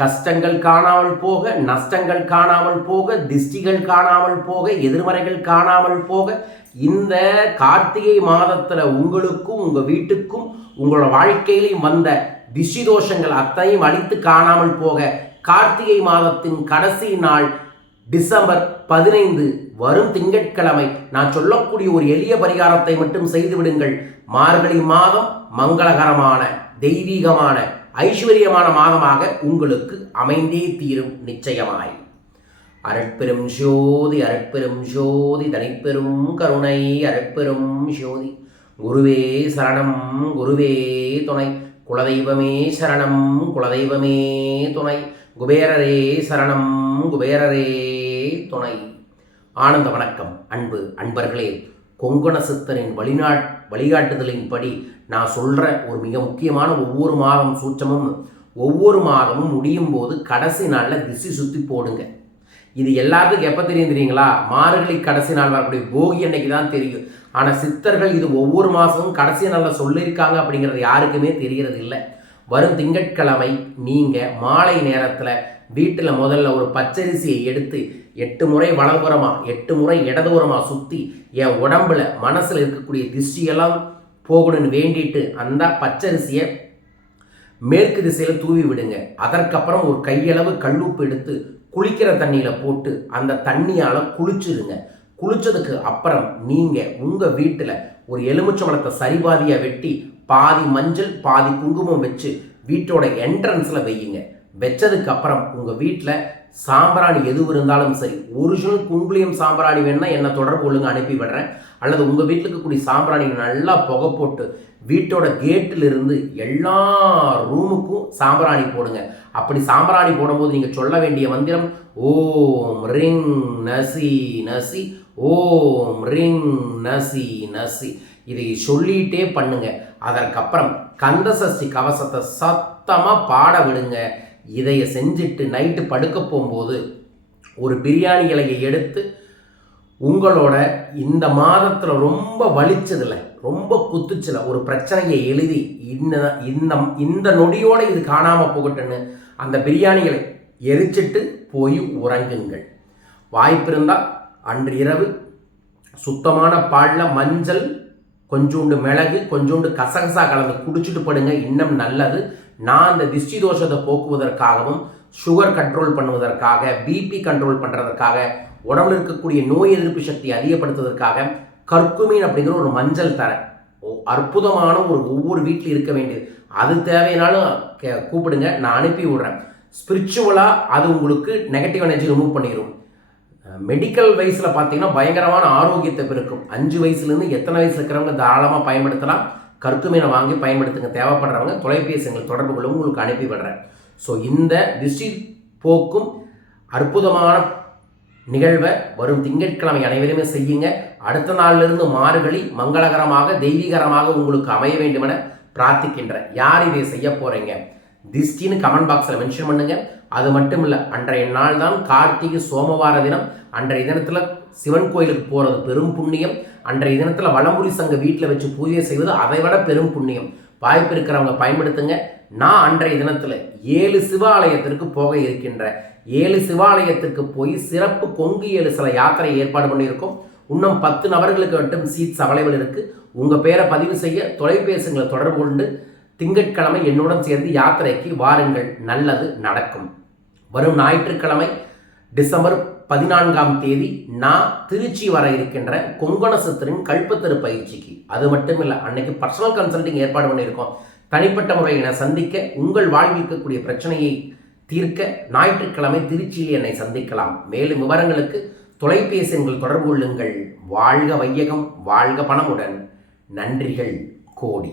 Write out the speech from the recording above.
கஷ்டங்கள் காணாமல் போக, நஷ்டங்கள் காணாமல் போக, திஷ்டிகள் காணாமல் போக, எதிர்மறைகள் காணாமல் போக, இந்த கார்த்திகை மாதத்தில் உங்களுக்கும் உங்கள் வீட்டுக்கும் உங்களோட வாழ்க்கையிலையும் வந்த திஷ்டி தோஷங்கள் அத்தனையும் அழித்து காணாமல் போக, கார்த்திகை மாதத்தின் கடைசி நாள் டிசம்பர் 15 வரும் திங்கட்கிழமை நான் சொல்லக்கூடிய ஒரு எளிய பரிகாரத்தை மட்டும் செய்து விடுங்கள். மார்கழி மாதம் மங்களகரமான, தெய்வீகமான, ஐஸ்வர்யமான மாதமாக உங்களுக்கு அமைந்தே தீரும் நிச்சயமாய். அருட்பெரும் ஜோதி, அருட்பெரும் ஜோதி, தனிப்பெரும் கருணை, அருட்பெரும் ஜோதி. குருவே சரணம், குருவே துணை, குலதெய்வமே சரணம், குலதெய்வமே துணை, குபேரரே சரணம், குபேரரே துணை. ஆனந்த வணக்கம் அன்பு அன்பர்களே. கொங்கண சித்தரின் வழிகாட்டுதலின்படி நான் சொல்கிற ஒரு மிக முக்கியமான ஒவ்வொரு மாதம் சூட்சமும் ஒவ்வொரு மாதமும் முடியும் போது கடைசி நாளில் திசை சுற்றி போடுங்க. இது எல்லாத்துக்கும் எப்போ தெரியுங்களா? மார்கழி கடைசி நாள் வரக்கூடிய போகி அன்னைக்கு தான் தெரியும். ஆனால் சித்தர்கள் இது ஒவ்வொரு மாதமும் கடைசி நாளில் சொல்லியிருக்காங்க அப்படிங்கிறது யாருக்குமே தெரியறது இல்லை. வரும் திங்கட்கிழமை நீங்கள் மாலை நேரத்தில் வீட்டில் முதல்ல ஒரு பச்சரிசியை எடுத்து 8 முறை வலதுபுறமாக 8 முறை இடதுபுறமாக சுற்றி என் உடம்புல மனசில் இருக்கக்கூடிய திஷ்டியெல்லாம் போகணும்னு வேண்டிட்டு அந்த பச்சரிசியை மேற்கு திசையில் தூவி விடுங்க. அதற்கப்புறம் ஒரு கையளவு கல்லுப்பு எடுத்து குளிக்கிற தண்ணியில் போட்டு அந்த தண்ணியால் குளிச்சுடுங்க. குளிச்சதுக்கு அப்புறம் நீங்கள் உங்கள் வீட்டில் ஒரு எலுமிச்சம்பழத்தை சரிபாதியாக வெட்டி பாதி மஞ்சள் பாதி குங்குமம் வச்சு வீட்டோட என்ட்ரன்ஸில் வையுங்க. வச்சதுக்கு அப்புறம் உங்கள் வீட்டில் சாம்பிராணி எது இருந்தாலும் சரி, ஒரிஜினல் குங்குளியம் சாம்பிராணி வேணுன்னா என்னை தொடர்பு கொள்ளுங்க, அனுப்பி விடுறேன். அல்லது உங்கள் வீட்டில் இருக்கக்கூடிய சாம்பிராணி நல்லா புகை போட்டு வீட்டோட கேட்டிலிருந்து எல்லா ரூமுக்கும் சாம்பிராணி போடுங்க. அப்படி சாம்பிராணி போடும்போது நீங்கள் சொல்ல வேண்டிய மந்திரம் ஓம் ரிங் நசி நசி, ஓம் ரிங் நசி நசி. இதை சொல்லிகிட்டே பண்ணுங்க. அதற்கப்புறம் கந்த சஷ்டி கவசத்தை சத்தமாக பாட விடுங்க. இதையை செஞ்சுட்டு நைட்டு படுக்க போகும்போது ஒரு பிரியாணி இலையை எடுத்து உங்களோட இந்த மாதத்தில் ரொம்ப வலிச்சதில்லை, ரொம்ப குத்துச்சில் ஒரு பிரச்சனையை எழுதி இந்த நொடியோடு இது காணாமல் போகட்டுன்னு அந்த பிரியாணிகளை எரிச்சிட்டு போய் உறங்குங்கள். வாய்ப்பு இருந்தால் அன்று இரவு சுத்தமான பாலில் மஞ்சள், கொஞ்சோண்டு மிளகு, கொஞ்சோண்டு கசகசா கலந்து குடிச்சிட்டு படுங்க, இன்னும் நல்லது. நான் இந்த திஷ்டி தோஷத்தை போக்குவதற்காகவும் சுகர் கண்ட்ரோல் பண்ணுவதற்காக, பிபி கண்ட்ரோல் பண்ணுறதுக்காக, உடம்புல இருக்கக்கூடிய நோய் எதிர்ப்பு சக்தியை அதிகப்படுத்துவதற்காக கர்க்குமீன் அப்படிங்கிற ஒரு மஞ்சள் தரேன். அற்புதமான ஒவ்வொரு வீட்டில் இருக்க வேண்டியது. அது தேவையானாலும் கூப்பிடுங்க, நான் அனுப்பி விடுறேன். ஸ்பிரிச்சுவலாக அது உங்களுக்கு நெகட்டிவ் எனர்ஜி ரிமூவ் பண்ணிடும். மெடிக்கல் வயசில் பார்த்தீங்கன்னா பயங்கரமான ஆரோக்கியத்தை பெருக்கும். 5 வயசுலேருந்து எத்தனை வயசு இருக்கிறவங்க தாராளமாக பயன்படுத்தலாம். கருத்துமீனை வாங்கி பயன்படுத்துங்க. தேவைப்படுறவங்க தொலைபேசிகள் தொடர்பு கொள்ளும், உங்களுக்கு அனுப்பி விடுறேன். ஸோ இந்த திஷ்டி போக்கும் அற்புதமான நிகழ்வை வரும் திங்கட்கிழமை அனைவருமே செய்யுங்க. அடுத்த நாளிலிருந்து மார்கழி மங்களகரமாக தெய்வீகரமாக உங்களுக்கு அமைய வேண்டுமென பிரார்த்திக்கின்றேன். யார் இதை செய்ய போகிறீங்க திஷ்டின்னு கமெண்ட் பாக்ஸில் மென்ஷன் பண்ணுங்க. அது மட்டும் இல்லை, அன்றைய நாள் தான் கார்த்திகை சோமவார தினம். அன்றைய தினத்தில் சிவன் கோயிலுக்கு போகிறது பெரும் புண்ணியம். அன்றைய தினத்தில் வலம்புரி சங்க வீட்டில் வச்சு பூஜை செய்வது அதை விட பெரும் புண்ணியம். வாய்ப்பு இருக்கிறவங்க பயன்படுத்துங்க. நான் அன்றைய தினத்தில் 7 சிவாலயத்திற்கு போக இருக்கின்ற 7 சிவாலயத்திற்கு போய் சிறப்பு கொங்கு 7 சில யாத்திரை ஏற்பாடு பண்ணியிருக்கோம். இன்னும் 10 நபர்களுக்கு மட்டும் சீட்ஸ் அவைலபிள் இருக்குது. உங்கள் பேரை பதிவு செய்ய தொலைபேசிகளை தொடர்பு கொண்டு திங்கட்கிழமை என்னுடன் சேர்ந்து யாத்திரைக்கு வாருங்கள், நல்லது நடக்கும். வரும் ஞாயிற்றுக்கிழமை டிசம்பர் 14ஆம் தேதி நான் திருச்சி வர இருக்கின்ற கொங்கண சித்தரின் கல்பத்தரு பயிற்சிக்கு. அது மட்டும் இல்லை, அன்னைக்கு பர்சனல் கன்சல்டிங் ஏற்பாடு பண்ணியிருக்கோம். தனிப்பட்ட முறையில் சந்திக்க, உங்கள் வாழ்வில் இருக்கக்கூடிய பிரச்சனையை தீர்க்க ஞாயிற்றுக்கிழமை திருச்சியில் என்னை சந்திக்கலாம். மேலும் விவரங்களுக்கு தொலைபேசி எண்கள் தொடர்பு கொள்ளுங்கள். வாழ்க வையகம், வாழ்க பணமுடன். நன்றிகள் கோடி.